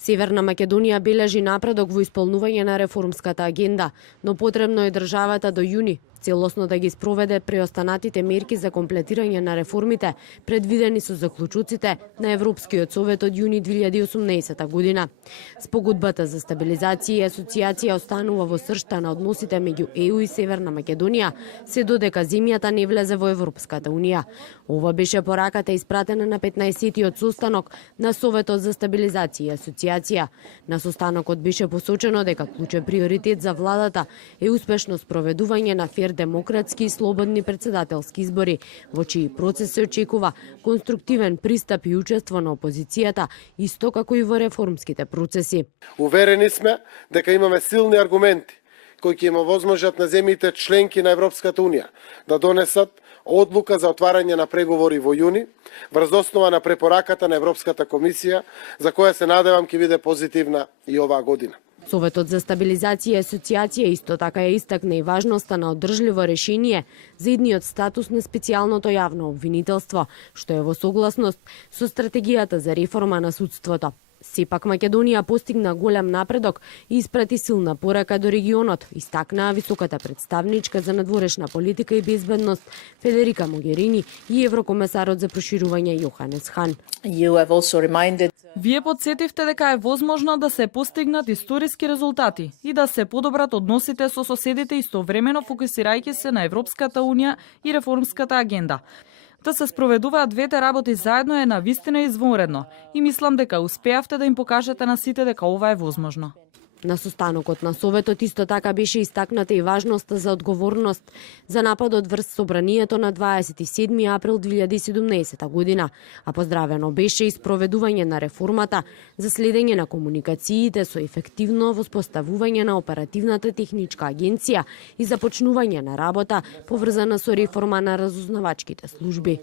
Северна Македонија бележи напредок во исполнување на реформската агенда, но потребно е државата до јуни целосно да ги спроведе преостанатите мерки за комплетирање на реформите предвидени со заклучоците на Европскиот совет од јуни 2018 година. Спогодбата за стабилизација и асоциација останува во сршта на односите меѓу ЕУ и Северна Македонија, се додека земјата не влезе во Европската унија. Ова беше пораката испратена на 15-тиот состанок на Советот за стабилизација и асоциација. На состанокот беше посочено дека клучен приоритет за владата е успешно спроведување на фер демократски и слободни председателски избори, во чии процес се очекува конструктивен пристап и учество на опозицијата, исто како и во реформските процеси. Уверени сме дека имаме силни аргументи кои ќе има возможат на земјите членки на Европската унија да донесат одлука за отварање на преговори во јуни, врз основа на препораката на Европската комисија, за која се надевам ќе биде позитивна и оваа година. Советот за стабилизација и асоциација исто така ја истакна и важноста на одржливо решение за идниот статус на специјалното јавно обвинителство, што е во согласност со стратегијата за реформа на судството. Сепак Македонија постигна голем напредок и испрати силна порака до регионот, истакнаа високата представничка за надворешна политика и безбедност Федерика Могерини и еврокомесарот за проширување Јоханес Хан. Вие подсетивте дека е возможно да се постигнат историски резултати и да се подобрат односите со соседите истовремено фокусирајќи се на Европската унија и реформската агенда. Да се спроведуваат двете работи заедно е навистина извонредно и мислам дека успеавте да им покажете на сите дека ова е возможно. На состанокот на Советот исто така беше истакната и важноста за одговорност за нападот врз собранието на 27 април 2017 година, а поздравено беше и спроведување на реформата за следење на комуникациите со ефективно воспоставување на оперативната техничка агенција и започнување на работа поврзана со реформа на разузнавачките служби.